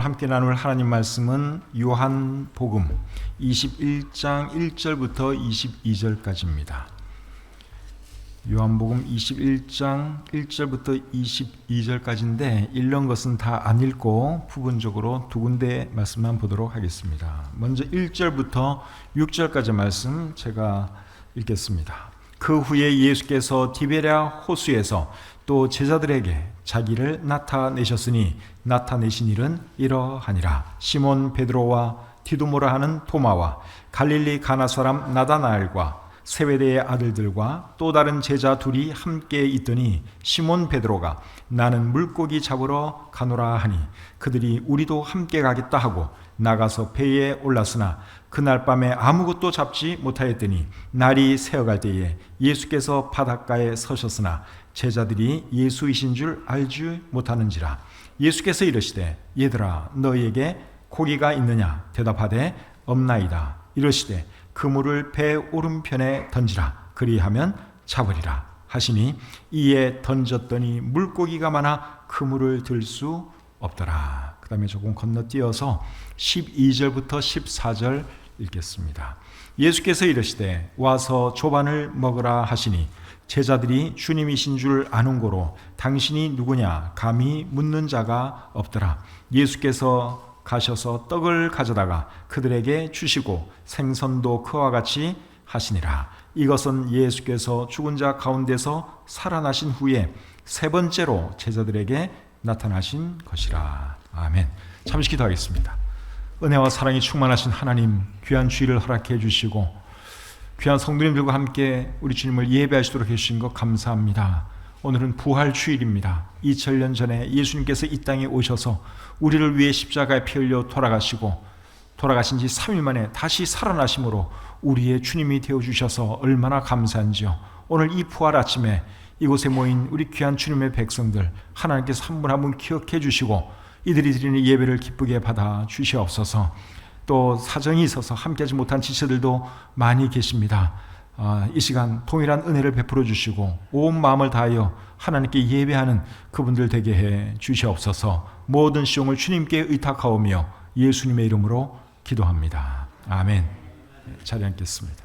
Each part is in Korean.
함께 나눌 하나님 말씀은 요한복음 21장 1절부터 22절까지입니다. 요한복음 21장 1절부터 22절까지인데 읽는 것은 다 안 읽고 부분적으로 두 군데 말씀만 보도록 하겠습니다. 먼저 1절부터 6절까지 말씀 제가 읽겠습니다. 그 후에 예수께서 디베랴 호수에서 또 제자들에게 자기를 나타내셨으니 나타내신 일은 이러하니라. 시몬 베드로와 디두모라 하는 토마와 갈릴리 가나 사람 나다나엘과 세베대의 아들들과 또 다른 제자 둘이 함께 있더니 시몬 베드로가 나는 물고기 잡으러 가노라 하니 그들이 우리도 함께 가겠다 하고 나가서 배에 올랐으나 그날 밤에 아무것도 잡지 못하였더니 날이 새어갈 때에 예수께서 바닷가에 서셨으나 제자들이 예수이신 줄 알지 못하는지라. 예수께서 이르시되 얘들아 너희에게 고기가 있느냐 대답하되 없나이다. 이르시되 그물을 배 오른편에 던지라. 그리하면 잡으리라 하시니 이에 던졌더니 물고기가 많아 그물을 들 수 없더라. 그 다음에 조금 건너뛰어서 12절부터 14절 읽겠습니다. 예수께서 이르시되 와서 조반을 먹으라 하시니 제자들이 주님이신 줄 아는 고로 당신이 누구냐 감히 묻는 자가 없더라. 예수께서 가셔서 떡을 가져다가 그들에게 주시고 생선도 그와 같이 하시니라. 이것은 예수께서 죽은 자 가운데서 살아나신 후에 세 번째로 제자들에게 나타나신 것이라. 아멘. 잠시 기도하겠습니다. 은혜와 사랑이 충만하신 하나님, 귀한 주일을 허락해 주시고 귀한 성도님들과 함께 우리 주님을 예배하시도록 해주신 것 감사합니다. 오늘은 부활 주일입니다. 2000년 전에 예수님께서 이 땅에 오셔서 우리를 위해 십자가에 피 흘려 돌아가신 지 3일 만에 다시 살아나심으로 우리의 주님이 되어주셔서 얼마나 감사한지요. 오늘 이 부활 아침에 이곳에 모인 우리 귀한 주님의 백성들 하나님께서 한 분 한 분 기억해 주시고 이들이 드리는 예배를 기쁘게 받아 주시옵소서. 또 사정이 있어서 함께하지 못한 지체들도 많이 계십니다. 이 시간 동일한 은혜를 베풀어 주시고 온 마음을 다하여 하나님께 예배하는 그분들 되게 해 주시옵소서. 모든 시용을 주님께 의탁하오며 예수님의 이름으로 기도합니다. 아멘. 자리에 앉겠습니다.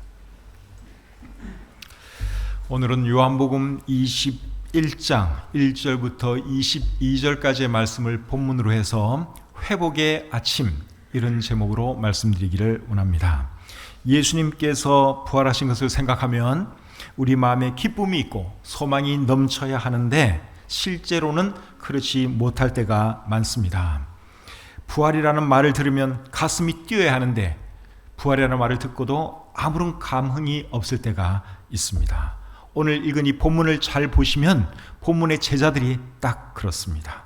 오늘은 요한복음 21장 1절부터 22절까지의 말씀을 본문으로 해서 회복의 아침 이런 제목으로 말씀드리기를 원합니다. 예수님께서 부활하신 것을 생각하면 우리 마음에 기쁨이 있고 소망이 넘쳐야 하는데 실제로는 그렇지 못할 때가 많습니다. 부활이라는 말을 들으면 가슴이 뛰어야 하는데 부활이라는 말을 듣고도 아무런 감흥이 없을 때가 있습니다. 오늘 읽은 이 본문을 잘 보시면 본문의 제자들이 딱 그렇습니다.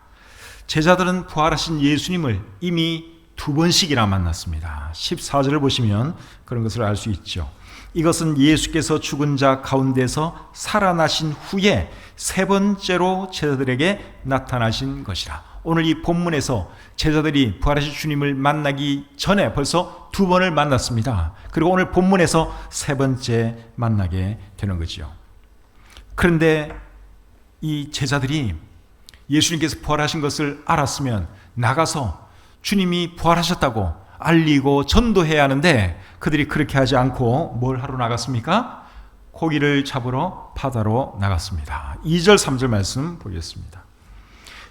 제자들은 부활하신 예수님을 이미 2번씩이나 만났습니다. 14절을 보시면 그런 것을 알 수 있죠. 이것은 예수께서 죽은 자 가운데서 살아나신 후에 세 번째로 제자들에게 나타나신 것이라. 오늘 이 본문에서 제자들이 부활하신 주님을 만나기 전에 벌써 2번을 만났습니다. 그리고 오늘 본문에서 세 번째 만나게 되는 거죠. 그런데 이 제자들이 예수님께서 부활하신 것을 알았으면 나가서 주님이 부활하셨다고 알리고 전도해야 하는데 그들이 그렇게 하지 않고 뭘 하러 나갔습니까? 고기를 잡으러 바다로 나갔습니다. 2절 3절 말씀 보겠습니다.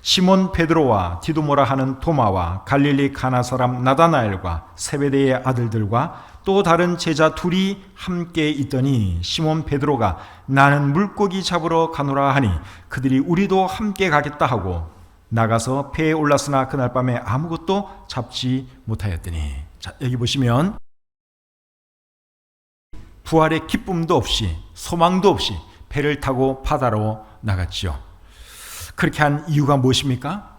시몬 베드로와 디두모라 하는 토마와 갈릴리 가나 사람 나다나엘과 세베대의 아들들과 또 다른 제자 둘이 함께 있더니 시몬 베드로가 나는 물고기 잡으러 가노라 하니 그들이 우리도 함께 가겠다 하고 나가서 배에 올랐으나 그날 밤에 아무것도 잡지 못하였더니. 자, 여기 보시면 부활의 기쁨도 없이 소망도 없이 배를 타고 바다로 나갔죠. 그렇게 한 이유가 무엇입니까?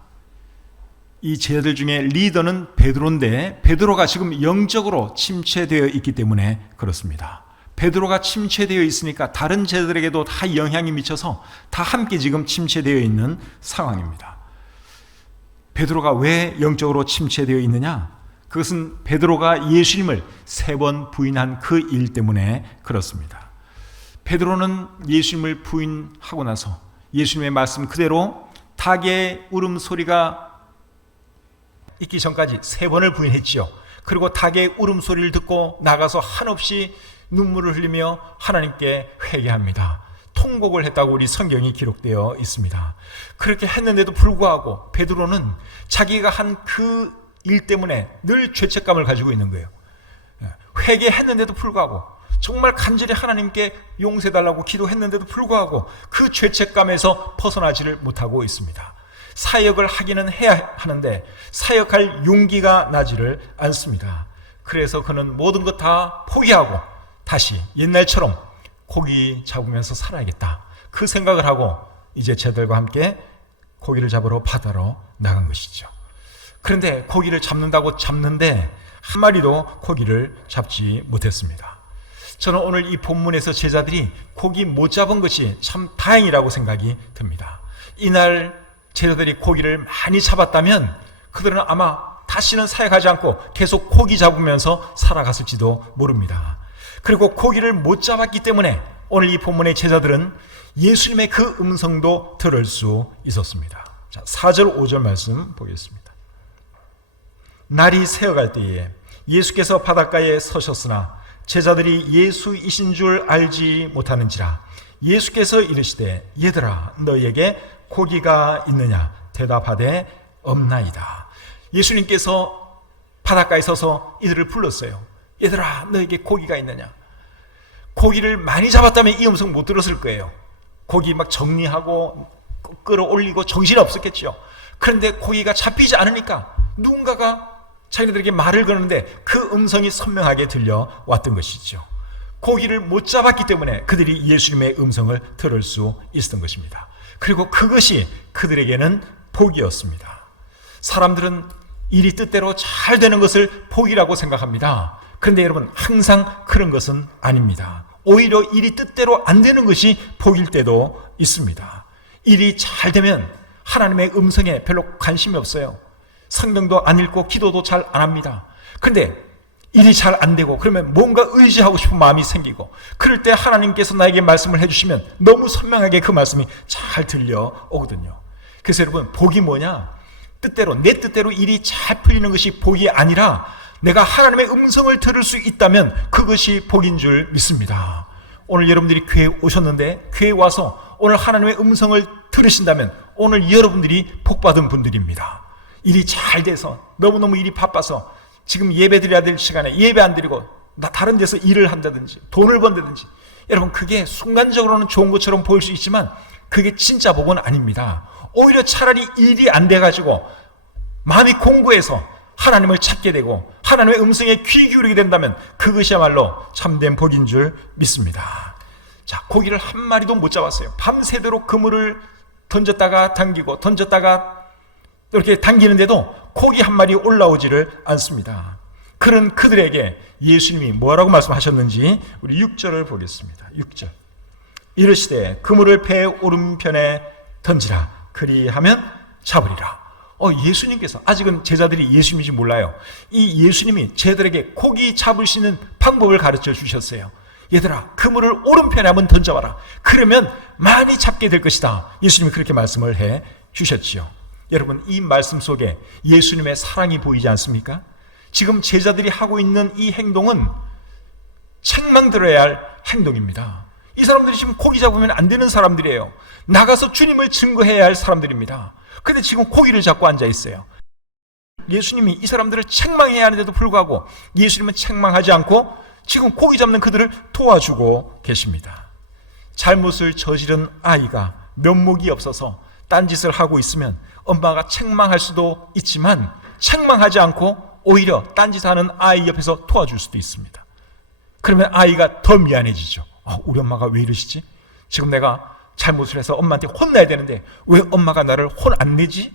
이 제자들 중에 리더는 베드로인데 베드로가 지금 영적으로 침체되어 있기 때문에 그렇습니다. 베드로가 침체되어 있으니까 다른 제자들에게도 다 영향이 미쳐서 다 함께 지금 침체되어 있는 상황입니다. 베드로가 왜 영적으로 침체되어 있느냐? 그것은 베드로가 예수님을 3번 부인한 그 일 때문에 그렇습니다. 베드로는 예수님을 부인하고 나서 예수님의 말씀 그대로 닭의 울음소리가 있기 전까지 3번을 부인했지요. 그리고 닭의 울음소리를 듣고 나가서 한없이 눈물을 흘리며 하나님께 회개합니다. 통곡을 했다고 우리 성경이 기록되어 있습니다. 그렇게 했는데도 불구하고 베드로는 자기가 한 그 일 때문에 늘 죄책감을 가지고 있는 거예요. 회개했는데도 불구하고, 정말 간절히 하나님께 용서해달라고 기도했는데도 불구하고 그 죄책감에서 벗어나지를 못하고 있습니다. 사역을 하기는 해야 하는데 사역할 용기가 나지를 않습니다. 그래서 그는 모든 것 다 포기하고 다시 옛날처럼 고기 잡으면서 살아야겠다, 그 생각을 하고 이제 제들과 함께 고기를 잡으러 바다로 나간 것이죠. 그런데 고기를 잡는다고 잡는데 한 마리도 고기를 잡지 못했습니다. 저는 오늘 이 본문에서 제자들이 고기 못 잡은 것이 참 다행이라고 생각이 듭니다. 이날 제자들이 고기를 많이 잡았다면 그들은 아마 다시는 사역하지 않고 계속 고기 잡으면서 살아갔을지도 모릅니다. 그리고 고기를 못 잡았기 때문에 오늘 이 본문의 제자들은 예수님의 그 음성도 들을 수 있었습니다. 자, 4절 5절 말씀 보겠습니다. 날이 새어갈 때에 예수께서 바닷가에 서셨으나 제자들이 예수이신 줄 알지 못하는지라. 예수께서 이르시되 얘들아 너희에게 고기가 있느냐? 대답하되 없나이다. 예수님께서 바닷가에 서서 이들을 불렀어요. 얘들아 너희에게 고기가 있느냐? 고기를 많이 잡았다면 이 음성 못 들었을 거예요. 고기 막 정리하고 끌어올리고 정신이 없었겠죠. 그런데 고기가 잡히지 않으니까 누군가가 자기네들에게 말을 거는데 그 음성이 선명하게 들려왔던 것이죠. 고기를 못 잡았기 때문에 그들이 예수님의 음성을 들을 수 있었던 것입니다. 그리고 그것이 그들에게는 복이었습니다. 사람들은 일이 뜻대로 잘 되는 것을 복이라고 생각합니다. 그런데 여러분, 항상 그런 것은 아닙니다. 오히려 일이 뜻대로 안 되는 것이 복일 때도 있습니다. 일이 잘 되면 하나님의 음성에 별로 관심이 없어요. 성경도 안 읽고 기도도 잘 안 합니다. 그런데 일이 잘 안 되고 그러면 뭔가 의지하고 싶은 마음이 생기고, 그럴 때 하나님께서 나에게 말씀을 해주시면 너무 선명하게 그 말씀이 잘 들려오거든요. 그래서 여러분, 복이 뭐냐? 뜻대로, 내 뜻대로 일이 잘 풀리는 것이 복이 아니라 내가 하나님의 음성을 들을 수 있다면 그것이 복인 줄 믿습니다. 오늘 여러분들이 교회에 오셨는데 교회에 와서 오늘 하나님의 음성을 들으신다면 오늘 여러분들이 복받은 분들입니다. 일이 잘 돼서 너무너무 일이 바빠서 지금 예배 드려야 될 시간에 예배 안 드리고 다른 데서 일을 한다든지 돈을 번다든지, 여러분 그게 순간적으로는 좋은 것처럼 보일 수 있지만 그게 진짜 복은 아닙니다. 오히려 차라리 일이 안 돼가지고 마음이 공고해서 하나님을 찾게 되고 하나님의 음성에 귀 기울이게 된다면 그것이야말로 참된 복인 줄 믿습니다. 자, 고기를 한 마리도 못 잡았어요. 밤새도록 그물을 던졌다가 당기고 던졌다가 이렇게 당기는데도 고기 한 마리 올라오지를 않습니다. 그런 그들에게 예수님이 뭐라고 말씀하셨는지 우리 6절을 보겠습니다. 6절. 이르시되 그물을 배 오른편에 던지라. 그리하면 잡으리라. 예수님께서, 아직은 제자들이 예수님인지 몰라요. 이 예수님이 제자들에게 고기 잡을 수 있는 방법을 가르쳐 주셨어요. 얘들아, 그물을 오른편에 한번 던져봐라. 그러면 많이 잡게 될 것이다. 예수님이 그렇게 말씀을 해 주셨지요. 여러분, 이 말씀 속에 예수님의 사랑이 보이지 않습니까? 지금 제자들이 하고 있는 이 행동은 책망들어야 할 행동입니다. 이 사람들이 지금 고기 잡으면 안 되는 사람들이에요. 나가서 주님을 증거해야 할 사람들입니다. 그런데 지금 고기를 잡고 앉아 있어요. 예수님이 이 사람들을 책망해야 하는데도 불구하고 예수님은 책망하지 않고 지금 고기 잡는 그들을 도와주고 계십니다. 잘못을 저지른 아이가 면목이 없어서 딴짓을 하고 있으면 엄마가 책망할 수도 있지만 책망하지 않고 오히려 딴짓하는 아이 옆에서 도와줄 수도 있습니다. 그러면 아이가 더 미안해지죠. 우리 엄마가 왜 이러시지? 지금 내가 잘못을 해서 엄마한테 혼나야 되는데 왜 엄마가 나를 혼 안 내지?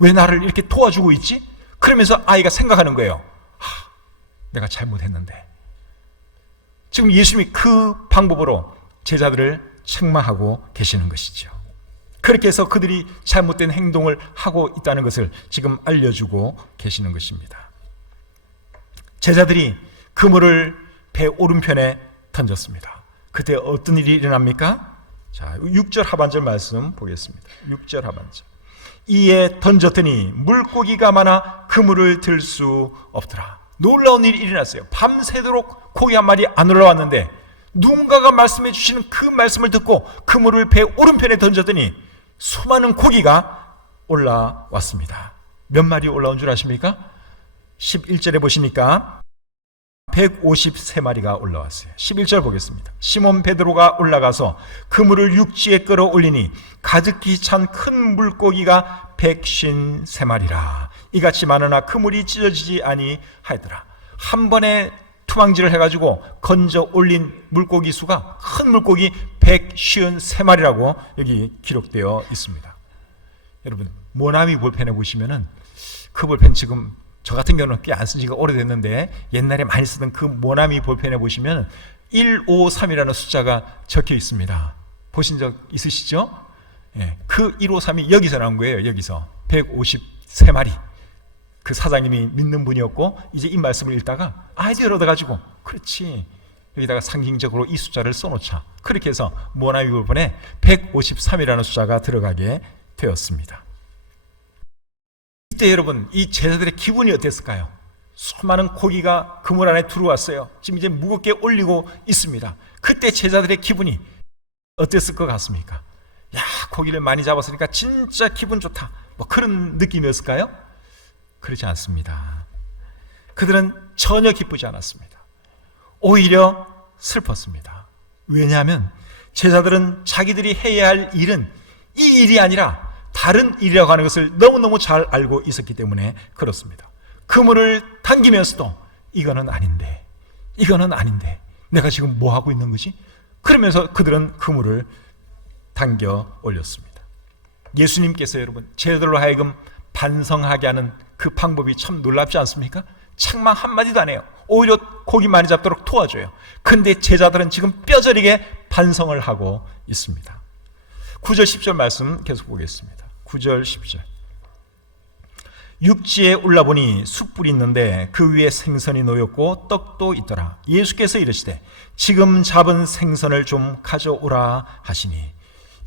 왜 나를 이렇게 도와주고 있지? 그러면서 아이가 생각하는 거예요. 내가 잘못했는데. 지금 예수님이 그 방법으로 제자들을 책망하고 계시는 것이죠. 그렇게 해서 그들이 잘못된 행동을 하고 있다는 것을 지금 알려주고 계시는 것입니다. 제자들이 그물을 배 오른편에 던졌습니다. 그때 어떤 일이 일어납니까? 자, 6절 하반절 말씀 보겠습니다. 6절 하반절. 이에 던졌더니 물고기가 많아 그물을 들 수 없더라. 놀라운 일이 일어났어요. 밤새도록 고기 한 마리 안 올라왔는데 누군가가 말씀해 주시는 그 말씀을 듣고 그물을 배 오른편에 던졌더니 수많은 고기가 올라왔습니다. 몇 마리 올라온 줄 아십니까? 11절에 보시니까 153마리가 올라왔어요. 11절 보겠습니다. 시몬 베드로가 올라가서 그물을 육지에 끌어올리니 가득히 찬 큰 물고기가 153마리라. 이같이 많으나 그물이 찢어지지 아니하더라. 한 번에 투망질을 해가지고 건져 올린 물고기 수가 큰 물고기 153마리라고 여기 기록되어 있습니다. 여러분, 모나미 볼펜에 보시면은 그 볼펜 지금 저 같은 경우는 꽤 안 쓴 지가 오래됐는데 옛날에 많이 쓰던 그 모나미 볼펜에 보시면 153이라는 숫자가 적혀 있습니다. 보신 적 있으시죠? 예, 그 153이 여기서 나온 거예요. 여기서 153마리. 그 사장님이 믿는 분이었고 이제 이 말씀을 읽다가 아이디어를 얻어가지고 그렇지, 여기다가 상징적으로 이 숫자를 써놓자. 그렇게 해서 모나미 볼펜에 153이라는 숫자가 들어가게 되었습니다. 이때 여러분, 이 제자들의 기분이 어땠을까요? 수많은 고기가 그물 안에 들어왔어요. 지금 이제 무겁게 올리고 있습니다. 그때 제자들의 기분이 어땠을 것 같습니까? 야, 고기를 많이 잡았으니까 진짜 기분 좋다, 뭐 그런 느낌이었을까요? 그렇지 않습니다. 그들은 전혀 기쁘지 않았습니다. 오히려 슬펐습니다. 왜냐하면 제자들은 자기들이 해야 할 일은 이 일이 아니라 다른 일이라고 하는 것을 너무너무 잘 알고 있었기 때문에 그렇습니다. 그물을 당기면서도 이거는 아닌데, 이거는 아닌데 내가 지금 뭐 하고 있는 거지? 그러면서 그들은 그물을 당겨 올렸습니다. 예수님께서 여러분, 제자들로 하여금 반성하게 하는 그 방법이 참 놀랍지 않습니까? 책망 한마디도 안 해요. 오히려 고기 많이 잡도록 도와줘요. 그런데 제자들은 지금 뼈저리게 반성을 하고 있습니다. 9절 10절 말씀 계속 보겠습니다. 9절 10절. 육지에 올라보니 숯불이 있는데 그 위에 생선이 놓였고 떡도 있더라. 예수께서 이르시되 지금 잡은 생선을 좀 가져오라 하시니,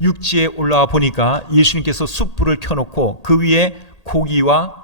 육지에 올라와 보니까 예수님께서 숯불을 켜놓고 그 위에 고기와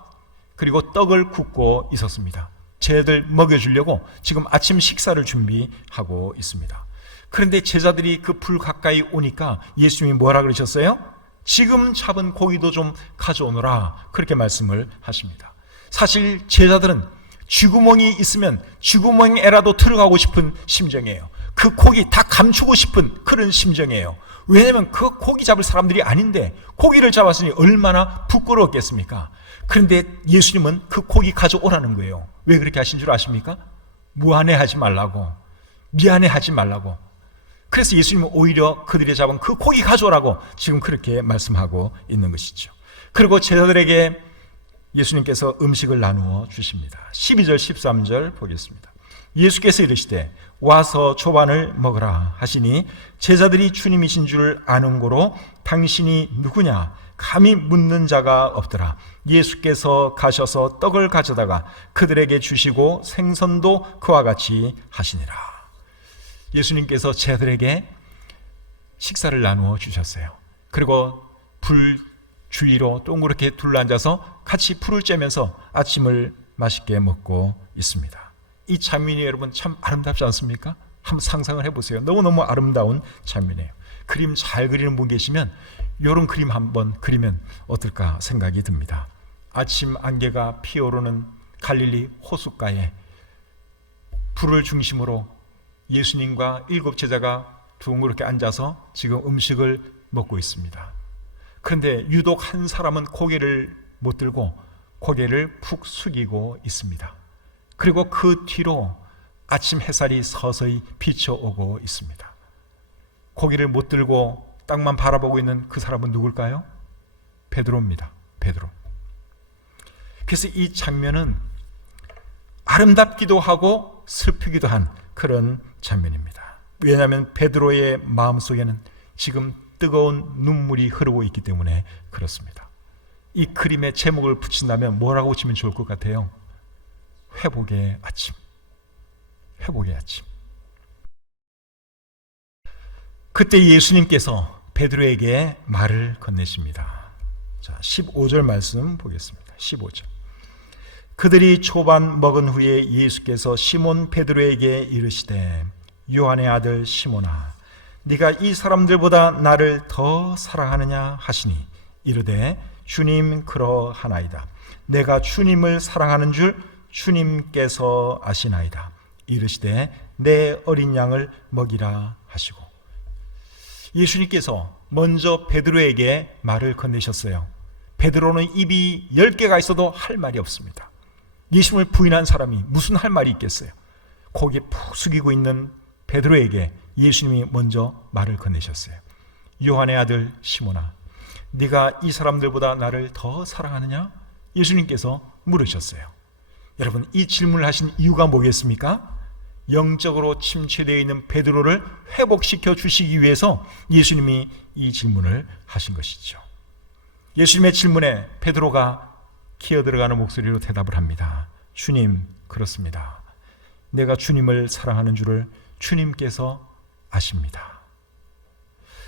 그리고 떡을 굽고 있었습니다. 제자들 먹여주려고 지금 아침 식사를 준비하고 있습니다. 그런데 제자들이 그 불 가까이 오니까 예수님이 뭐라 그러셨어요? 지금 잡은 고기도 좀 가져오너라, 그렇게 말씀을 하십니다. 사실 제자들은 쥐구멍이 있으면 쥐구멍에라도 들어가고 싶은 심정이에요. 그 고기 다 감추고 싶은 그런 심정이에요. 왜냐하면 그 고기 잡을 사람들이 아닌데 고기를 잡았으니 얼마나 부끄러웠겠습니까? 그런데 예수님은 그 고기 가져오라는 거예요. 왜 그렇게 하신 줄 아십니까? 무안해하지 말라고, 미안해하지 말라고. 그래서 예수님은 오히려 그들이 잡은 그 고기 가져오라고 지금 그렇게 말씀하고 있는 것이죠. 그리고 제자들에게 예수님께서 음식을 나누어 주십니다. 12절 13절 보겠습니다. 예수께서 이르시되 와서 조반을 먹으라 하시니 제자들이 주님이신 줄 아는 고로 당신이 누구냐 감히 묻는 자가 없더라. 예수께서 가셔서 떡을 가져다가 그들에게 주시고 생선도 그와 같이 하시니라. 예수님께서 제자들에게 식사를 나누어 주셨어요. 그리고 불 주위로 동그랗게 둘러앉아서 같이 풀을 쬐면서 아침을 맛있게 먹고 있습니다. 이 장면이 여러분 참 아름답지 않습니까? 한번 상상을 해보세요. 너무너무 아름다운 장면이에요. 그림 잘 그리는 분 계시면 이런 그림 한번 그리면 어떨까 생각이 듭니다. 아침 안개가 피어오르는 갈릴리 호숫가에 불을 중심으로 예수님과 7 제자가 둥그렇게 앉아서 지금 음식을 먹고 있습니다. 그런데 유독 한 사람은 고개를 못 들고 고개를 푹 숙이고 있습니다. 그리고 그 뒤로 아침 햇살이 서서히 비춰오고 있습니다. 고개를 못 들고 땅만 바라보고 있는 그 사람은 누굴까요? 베드로입니다. 베드로. 그래서 이 장면은 아름답기도 하고 슬프기도 한 그런 장면입니다. 왜냐하면 베드로의 마음속에는 지금 뜨거운 눈물이 흐르고 있기 때문에 그렇습니다. 이 그림의 제목을 붙인다면 뭐라고 치면 좋을 것 같아요? 회복의 아침. 회복의 아침. 그때 예수님께서 베드로에게 말을 건네십니다. 자, 15절 말씀 보겠습니다. 15절. 그들이 초반 먹은 후에 예수께서 시몬 베드로에게 이르시되 요한의 아들 시몬아 네가 이 사람들보다 나를 더 사랑하느냐 하시니 이르되 주님 그러하나이다. 내가 주님을 사랑하는 줄 주님께서 아시나이다. 이르시되 내 어린 양을 먹이라 하시고 예수님께서 먼저 베드로에게 말을 건네셨어요. 베드로는 입이 10개가 있어도 할 말이 없습니다. 예수님을 부인한 사람이 무슨 할 말이 있겠어요? 고개 푹 숙이고 있는 베드로에게 예수님이 먼저 말을 건네셨어요. 요한의 아들 시몬아 네가 이 사람들보다 나를 더 사랑하느냐? 예수님께서 물으셨어요. 여러분 이 질문을 하신 이유가 뭐겠습니까? 영적으로 침체되어 있는 베드로를 회복시켜 주시기 위해서 예수님이 이 질문을 하신 것이죠. 예수님의 질문에 베드로가 기어들어가는 목소리로 대답을 합니다. 주님, 그렇습니다. 내가 주님을 사랑하는 줄을 주님께서 아십니다.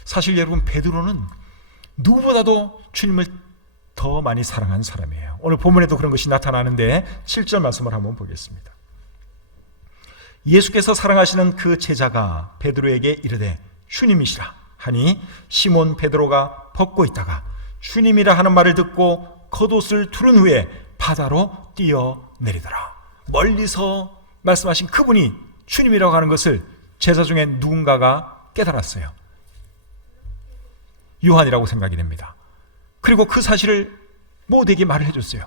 사실 여러분 베드로는 누구보다도 주님을 더 많이 사랑한 사람이에요. 오늘 본문에도 그런 것이 나타나는데 7절 말씀을 한번 보겠습니다. 예수께서 사랑하시는 그 제자가 베드로에게 이르되 주님이시라 하니 시몬 베드로가 벗고 있다가 주님이라 하는 말을 듣고 겉옷을 두른 후에 바다로 뛰어내리더라. 멀리서 말씀하신 그분이 주님이라고 하는 것을 제자 중에 누군가가 깨달았어요. 요한이라고 생각이 됩니다. 그리고 그 사실을 모두에게 말을 해줬어요.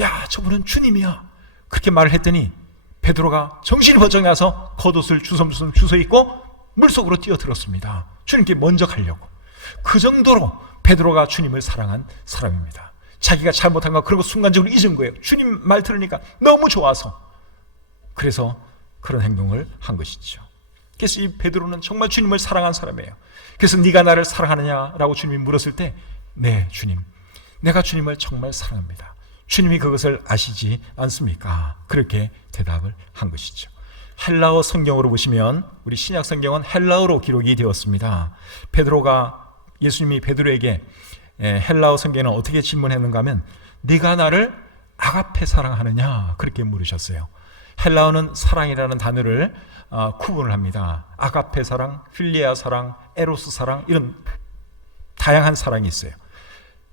야, 저분은 주님이야. 그렇게 말을 했더니 베드로가 정신이 번쩍 나서 겉옷을 주섬주섬 주워 입고 물속으로 뛰어들었습니다. 주님께 먼저 가려고. 그 정도로 베드로가 주님을 사랑한 사람입니다. 자기가 잘못한 거 그런 거 순간적으로 잊은 거예요. 주님 말 들으니까 너무 좋아서. 그래서 그런 행동을 한 것이죠. 그래서 이 베드로는 정말 주님을 사랑한 사람이에요. 그래서 네가 나를 사랑하느냐라고 주님이 물었을 때 네 주님, 내가 주님을 정말 사랑합니다. 주님이 그것을 아시지 않습니까? 그렇게 대답을 한 것이죠. 헬라어 성경으로 보시면 우리 신약 성경은 헬라어로 기록이 되었습니다. 예수님이 베드로에게 헬라어 성경에는 어떻게 질문했는가 하면 네가 나를 아가페 사랑하느냐 그렇게 물으셨어요. 헬라어는 사랑이라는 단어를 구분을 합니다. 아가페 사랑, 필리아 사랑, 에로스 사랑 이런 다양한 사랑이 있어요.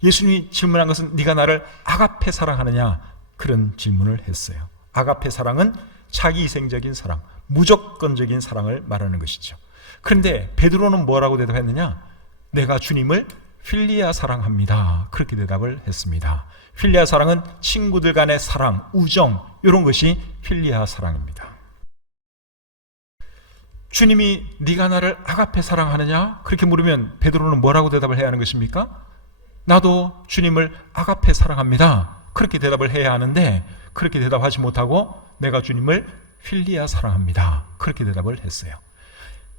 예수님이 질문한 것은 네가 나를 아가페 사랑하느냐 그런 질문을 했어요. 아가페 사랑은 자기희생적인 사랑, 무조건적인 사랑을 말하는 것이죠. 그런데 베드로는 뭐라고 대답했느냐? 내가 주님을 필리아 사랑합니다. 그렇게 대답을 했습니다. 필리아 사랑은 친구들 간의 사랑, 우정 이런 것이 필리아 사랑입니다. 주님이 네가 나를 아가페 사랑하느냐? 그렇게 물으면 베드로는 뭐라고 대답을 해야 하는 것입니까? 나도 주님을 아가페 사랑합니다. 그렇게 대답을 해야 하는데 그렇게 대답하지 못하고 내가 주님을 필리아 사랑합니다. 그렇게 대답을 했어요.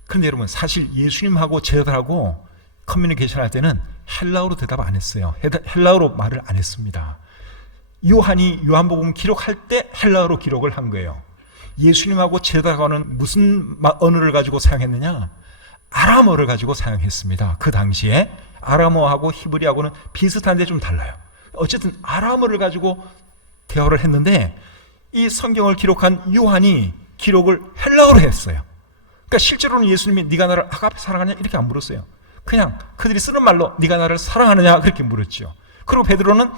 그런데 여러분 사실 예수님하고 제자들하고 커뮤니케이션 할 때는 헬라어로 대답 안 했어요. 헬라어로 말을 안 했습니다. 요한이 요한복음 기록할 때 헬라어로 기록을 한 거예요. 예수님하고 제자들하고는 무슨 언어를 가지고 사용했느냐? 아람어를 가지고 사용했습니다. 그 당시에 아람어하고 히브리하고는 비슷한데 좀 달라요. 어쨌든 아람어를 가지고 대화를 했는데 이 성경을 기록한 요한이 기록을 헬라어로 했어요. 그러니까 실제로는 예수님이 네가 나를 아가페 사랑하냐 이렇게 안 물었어요. 그냥 그들이 쓰는 말로 네가 나를 사랑하느냐 그렇게 물었죠. 그리고 베드로는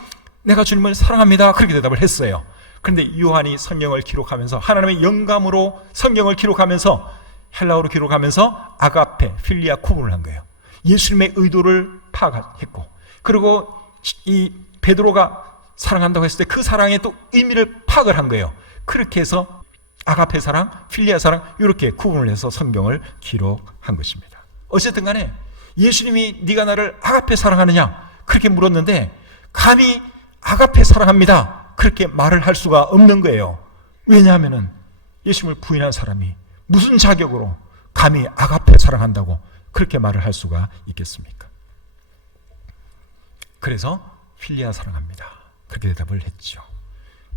내가 주님을 사랑합니다 그렇게 대답을 했어요. 그런데 요한이 성경을 기록하면서 하나님의 영감으로 성경을 기록하면서 헬라어로 기록하면서 아가페, 필리아 구분을 한 거예요. 예수님의 의도를 파악했고 그리고 이 베드로가 사랑한다고 했을 때 그 사랑의 또 의미를 파악을 한 거예요. 그렇게 해서 아가페 사랑, 필리아 사랑 이렇게 구분을 해서 성경을 기록한 것입니다. 어쨌든 간에 예수님이 네가 나를 아가페 사랑하느냐 그렇게 물었는데 감히 아가페 사랑합니다 그렇게 말을 할 수가 없는 거예요. 왜냐하면 예수님을 부인한 사람이 무슨 자격으로 감히 아가페 사랑한다고 그렇게 말을 할 수가 있겠습니까? 그래서 필리아 사랑합니다 그렇게 대답을 했죠.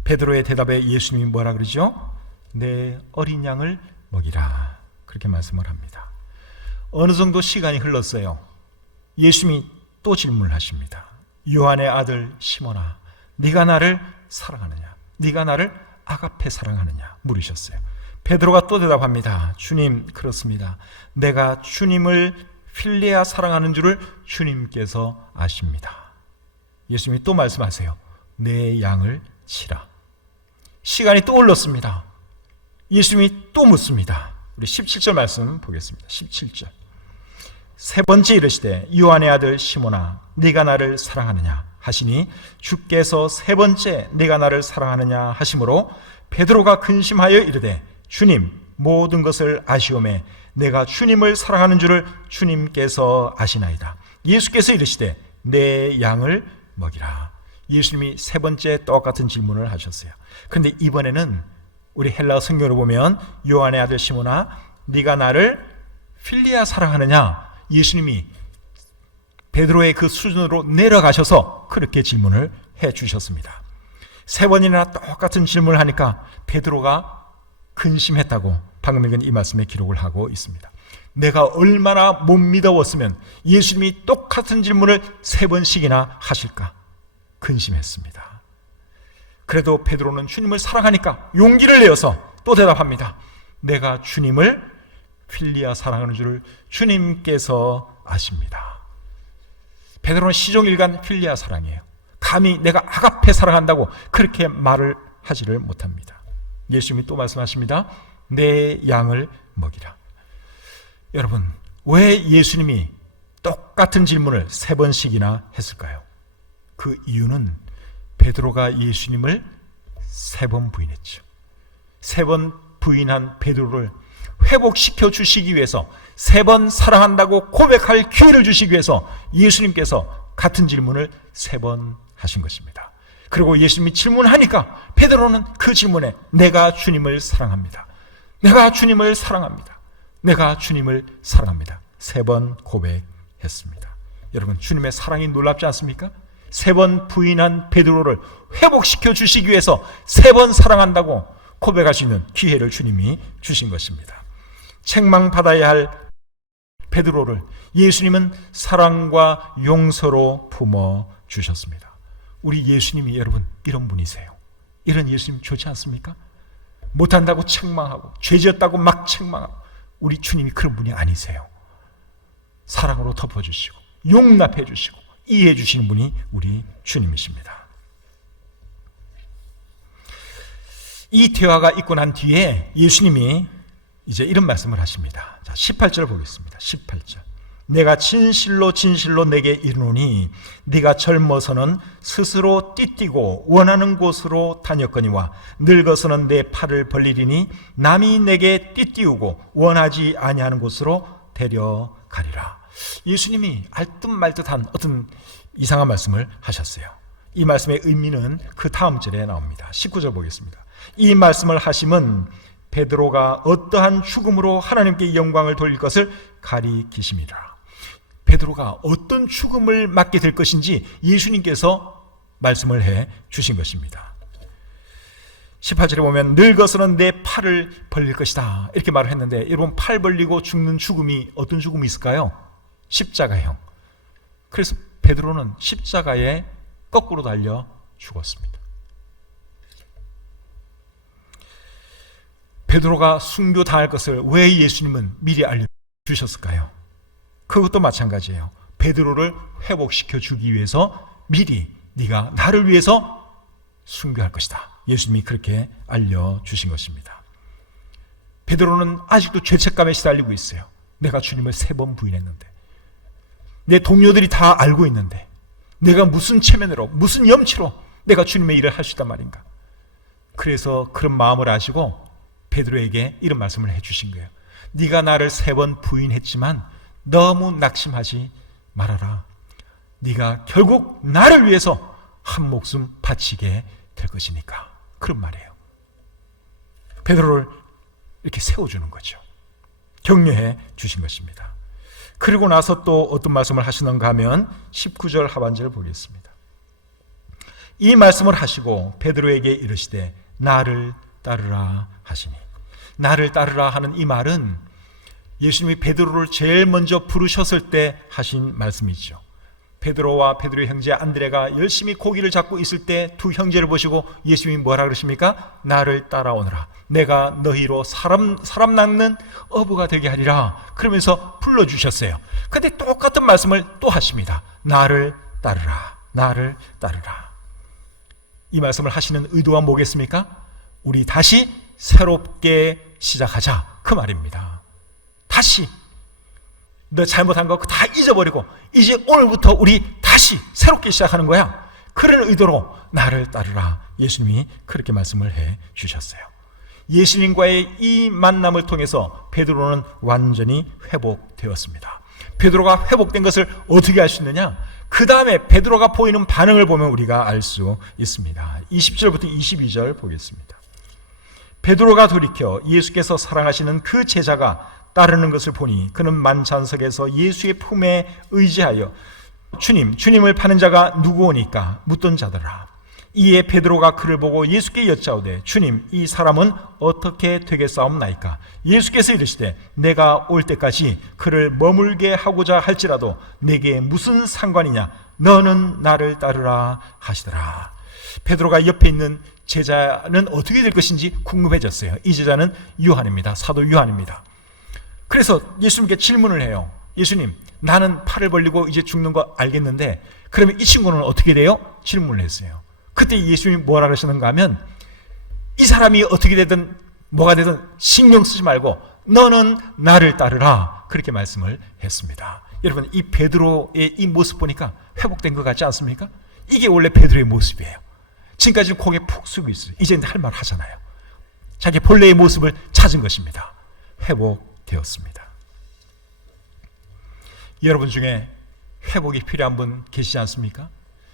베드로의 대답에 예수님이 뭐라 그러죠? 내 어린 양을 먹이라 그렇게 말씀을 합니다. 어느 정도 시간이 흘렀어요. 예수님이 또 질문을 하십니다. 요한의 아들 시몬아, 네가 나를 사랑하느냐? 네가 나를 아가페 사랑하느냐? 물으셨어요. 베드로가 또 대답합니다. 주님, 그렇습니다. 내가 주님을 필레아 사랑하는 줄을 주님께서 아십니다. 예수님이 또 말씀하세요. 내 양을 치라. 시간이 또 흘렀습니다. 예수님이 또 묻습니다. 우리 17절 말씀 보겠습니다. 17절. 세 번째 이르시되 요한의 아들 시몬아, 네가 나를 사랑하느냐 하시니, 주께서 세 번째 네가 나를 사랑하느냐 하심으로 베드로가 근심하여 이르되, 주님, 모든 것을 아시오매 내가 주님을 사랑하는 줄을 주님께서 아시나이다. 예수께서 이르시되 내 양을 먹이라. 예수님이 세 번째 똑같은 질문을 하셨어요. 그런데 이번에는 우리 헬라어 성경으로 보면 요한의 아들 시몬아, 네가 나를 필리아 사랑하느냐, 예수님이 베드로의 그 수준으로 내려가셔서 그렇게 질문을 해 주셨습니다. 세 번이나 똑같은 질문을 하니까 베드로가 근심했다고 방금 읽은 이 말씀에 기록을 하고 있습니다. 내가 얼마나 못 믿어왔으면 예수님이 똑같은 질문을 세 번씩이나 하실까 근심했습니다. 그래도 베드로는 주님을 사랑하니까 용기를 내어서 또 대답합니다. 내가 주님을 필리아 사랑하는 줄을 주님께서 아십니다. 베드로는 시종일관 필리아 사랑이에요. 감히 내가 아가페 사랑한다고 그렇게 말을 하지를 못합니다. 예수님이 또 말씀하십니다. 내 양을 먹이라. 여러분, 왜 예수님이 똑같은 질문을 세 번씩이나 했을까요? 그 이유는 베드로가 예수님을 세 번 부인했죠. 세 번 부인한 베드로를 회복시켜 주시기 위해서, 세 번 사랑한다고 고백할 기회를 주시기 위해서 예수님께서 같은 질문을 세 번 하신 것입니다. 그리고 예수님이 질문하니까 베드로는 그 질문에 내가 주님을 사랑합니다. 내가 주님을 사랑합니다. 내가 주님을 사랑합니다. 세 번 고백했습니다. 여러분, 주님의 사랑이 놀랍지 않습니까? 세 번 부인한 베드로를 회복시켜 주시기 위해서 세 번 사랑한다고 고백할 수 있는 기회를 주님이 주신 것입니다. 책망받아야 할 베드로를 예수님은 사랑과 용서로 품어 주셨습니다. 우리 예수님이 여러분 이런 분이세요. 이런 예수님 좋지 않습니까? 못한다고 책망하고 죄지었다고 막 책망하고, 우리 주님이 그런 분이 아니세요. 사랑으로 덮어주시고 용납해 주시고 이해해 주시는 분이 우리 주님이십니다. 이 대화가 있고 난 뒤에 예수님이 이제 이런 말씀을 하십니다. 자, 18절 보겠습니다. 18절. 내가 진실로 진실로 내게 이르노니 네가 젊어서는 스스로 띠띠고 원하는 곳으로 다녔거니와 늙어서는 내 팔을 벌리리니 남이 내게 띠띠우고 원하지 아니하는 곳으로 데려가리라. 예수님이 알듯 말듯한 어떤 이상한 말씀을 하셨어요. 이 말씀의 의미는 그 다음 절에 나옵니다. 19절 보겠습니다. 이 말씀을 하심은 베드로가 어떠한 죽음으로 하나님께 영광을 돌릴 것을 가리키심이라. 베드로가 어떤 죽음을 맞게 될 것인지 예수님께서 말씀을 해 주신 것입니다. 18절에 보면 늙어서는 내 팔을 벌릴 것이다 이렇게 말을 했는데, 여러분, 팔 벌리고 죽는 죽음이 어떤 죽음이 있을까요? 십자가형. 그래서 베드로는 십자가에 거꾸로 달려 죽었습니다. 베드로가 순교당할 것을 왜 예수님은 미리 알려주셨을까요? 그것도 마찬가지예요. 베드로를 회복시켜 주기 위해서 미리 네가 나를 위해서 순교할 것이다. 예수님이 그렇게 알려주신 것입니다. 베드로는 아직도 죄책감에 시달리고 있어요. 내가 주님을 세 번 부인했는데, 내 동료들이 다 알고 있는데 내가 무슨 체면으로 무슨 염치로 내가 주님의 일을 할 수 있단 말인가. 그래서 그런 마음을 아시고 베드로에게 이런 말씀을 해주신 거예요. 네가 나를 세 번 부인했지만 너무 낙심하지 말아라. 네가 결국 나를 위해서 한 목숨 바치게 될 것이니까. 그런 말이에요. 베드로를 이렇게 세워주는 거죠. 격려해 주신 것입니다. 그리고 나서 또 어떤 말씀을 하시는가 하면 19절 하반절을 보겠습니다. 이 말씀을 하시고 베드로에게 이르시되 나를 따르라 하시니. 나를 따르라 하는 이 말은 예수님이 베드로를 제일 먼저 부르셨을 때 하신 말씀이죠. 베드로와 베드로의 형제 안드레가 열심히 고기를 잡고 있을 때 두 형제를 보시고 예수님이 뭐라 그러십니까? 나를 따라오너라. 내가 너희로 사람 낳는 어부가 되게 하리라. 그러면서 불러주셨어요. 근데 똑같은 말씀을 또 하십니다. 나를 따르라. 나를 따르라. 이 말씀을 하시는 의도가 뭐겠습니까? 우리 다시 새롭게 시작하자, 그 말입니다. 다시 너 잘못한 거 다 잊어버리고 이제 오늘부터 우리 다시 새롭게 시작하는 거야. 그런 의도로 나를 따르라. 예수님이 그렇게 말씀을 해 주셨어요. 예수님과의 이 만남을 통해서 베드로는 완전히 회복되었습니다. 베드로가 회복된 것을 어떻게 알 수 있느냐? 그 다음에 베드로가 보이는 반응을 보면 우리가 알 수 있습니다. 20절부터 22절 보겠습니다. 베드로가 돌이켜 예수께서 사랑하시는 그 제자가 따르는 것을 보니 그는 만찬석에서 예수의 품에 의지하여 주님을 파는 자가 누구오니까 묻던 자더라. 이에 베드로가 그를 보고 예수께 여짜오되 주님, 이 사람은 어떻게 되겠사옵나이까? 예수께서 이르시되 내가 올 때까지 그를 머물게 하고자 할지라도 내게 무슨 상관이냐? 너는 나를 따르라 하시더라. 베드로가 옆에 있는 제자는 어떻게 될 것인지 궁금해졌어요. 이 제자는 요한입니다. 사도 요한입니다. 그래서 예수님께 질문을 해요. 예수님, 나는 팔을 벌리고 이제 죽는 거 알겠는데 그러면 이 친구는 어떻게 돼요? 질문을 했어요. 그때 예수님이 뭐라 그러시는가 하면 이 사람이 어떻게 되든 뭐가 되든 신경 쓰지 말고 너는 나를 따르라, 그렇게 말씀을 했습니다. 여러분, 이 베드로의 이 모습 보니까 회복된 것 같지 않습니까? 이게 원래 베드로의 모습이에요. 지금까지 고개 푹 숙이고 있어요. 이제 할 말 하잖아요. 자기 본래의 모습을 찾은 것입니다. 회복되었습니다. 여러분 중에 회복이 필요한 분 계시지 않습니까?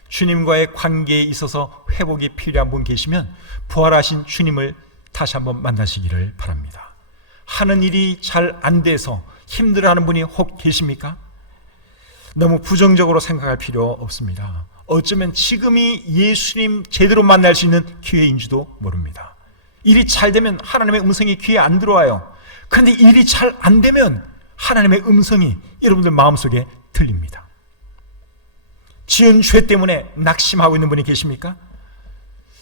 주님과의 관계에 있어서 회복이 필요한 분 계시면 부활하신 주님을 다시 한번 만나시기를 바랍니다. 하는 일이 잘 안 돼서 힘들어하는 분이 혹 계십니까? 너무 부정적으로 생각할 필요 없습니다. 어쩌면 지금이 예수님 제대로 만날 수 있는 기회인지도 모릅니다. 일이 잘 되면 하나님의 음성이 귀에 안 들어와요. 그런데 일이 잘 안 되면 하나님의 음성이 여러분들 마음속에 들립니다. 지은 죄 때문에 낙심하고 있는 분이 계십니까?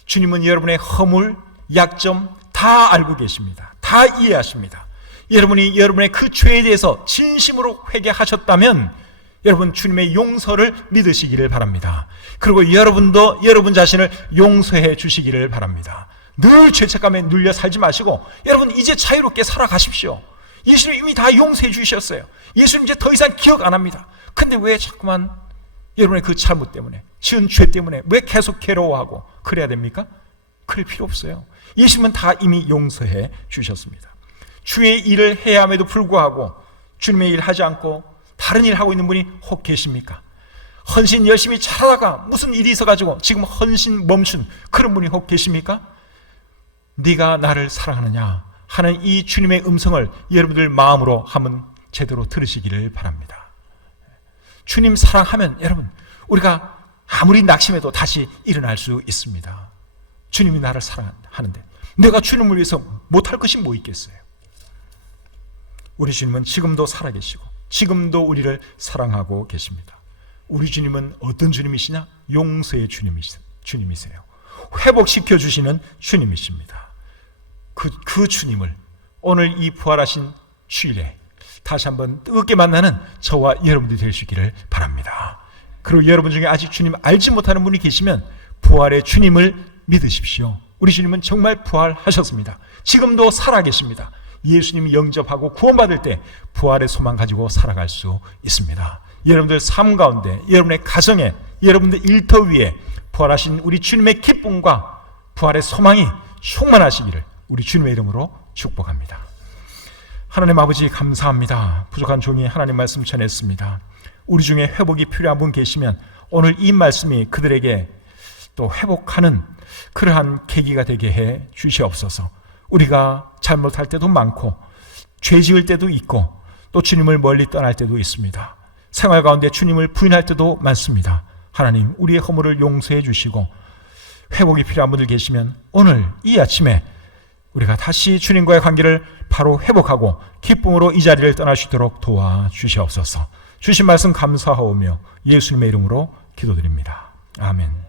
주님은 여러분의 허물, 약점 다 알고 계십니다. 다 이해하십니다. 여러분이 여러분의 그 죄에 대해서 진심으로 회개하셨다면 여러분 주님의 용서를 믿으시기를 바랍니다. 그리고 여러분도 여러분 자신을 용서해 주시기를 바랍니다. 늘 죄책감에 눌려 살지 마시고 여러분 이제 자유롭게 살아가십시오. 예수님 이미 다 용서해 주셨어요. 예수님 이제 더 이상 기억 안 합니다. 근데 왜 자꾸만 여러분의 그 잘못 때문에, 지은 죄 때문에 왜 계속 괴로워하고 그래야 됩니까? 그럴 필요 없어요. 예수님은 다 이미 용서해 주셨습니다. 주의 일을 해야 함에도 불구하고 주님의 일 하지 않고 다른 일 하고 있는 분이 혹 계십니까? 헌신 열심히 잘하다가 무슨 일이 있어가지고 지금 헌신 멈춘 그런 분이 혹 계십니까? 네가 나를 사랑하느냐 하는 이 주님의 음성을 여러분들 마음으로 한번 제대로 들으시기를 바랍니다. 주님 사랑하면 여러분 우리가 아무리 낙심해도 다시 일어날 수 있습니다. 주님이 나를 사랑하는데 내가 주님을 위해서 못할 것이 뭐 있겠어요? 우리 주님은 지금도 살아계시고 지금도 우리를 사랑하고 계십니다. 우리 주님은 어떤 주님이시냐? 용서의 주님이세요. 회복시켜 주시는 주님이십니다. 그 주님을 오늘 이 부활하신 주일에 다시 한번 뜨겁게 만나는 저와 여러분들이 될 수 있기를 바랍니다. 그리고 여러분 중에 아직 주님 알지 못하는 분이 계시면 부활의 주님을 믿으십시오. 우리 주님은 정말 부활하셨습니다. 지금도 살아계십니다. 예수님이 영접하고 구원받을 때 부활의 소망 가지고 살아갈 수 있습니다. 여러분들 삶 가운데, 여러분의 가정에, 여러분들 일터 위에 부활하신 우리 주님의 기쁨과 부활의 소망이 충만하시기를 우리 주님의 이름으로 축복합니다. 하나님 아버지 감사합니다. 부족한 종이 하나님 말씀 전했습니다. 우리 중에 회복이 필요한 분 계시면 오늘 이 말씀이 그들에게 또 회복하는 그러한 계기가 되게 해 주시옵소서. 우리가 잘못할 때도 많고 죄 지을 때도 있고 또 주님을 멀리 떠날 때도 있습니다. 생활 가운데 주님을 부인할 때도 많습니다. 하나님 우리의 허물을 용서해 주시고 회복이 필요한 분들 계시면 오늘 이 아침에 우리가 다시 주님과의 관계를 바로 회복하고 기쁨으로 이 자리를 떠날 수 있도록 도와주시옵소서. 주신 말씀 감사하오며 예수님의 이름으로 기도드립니다. 아멘.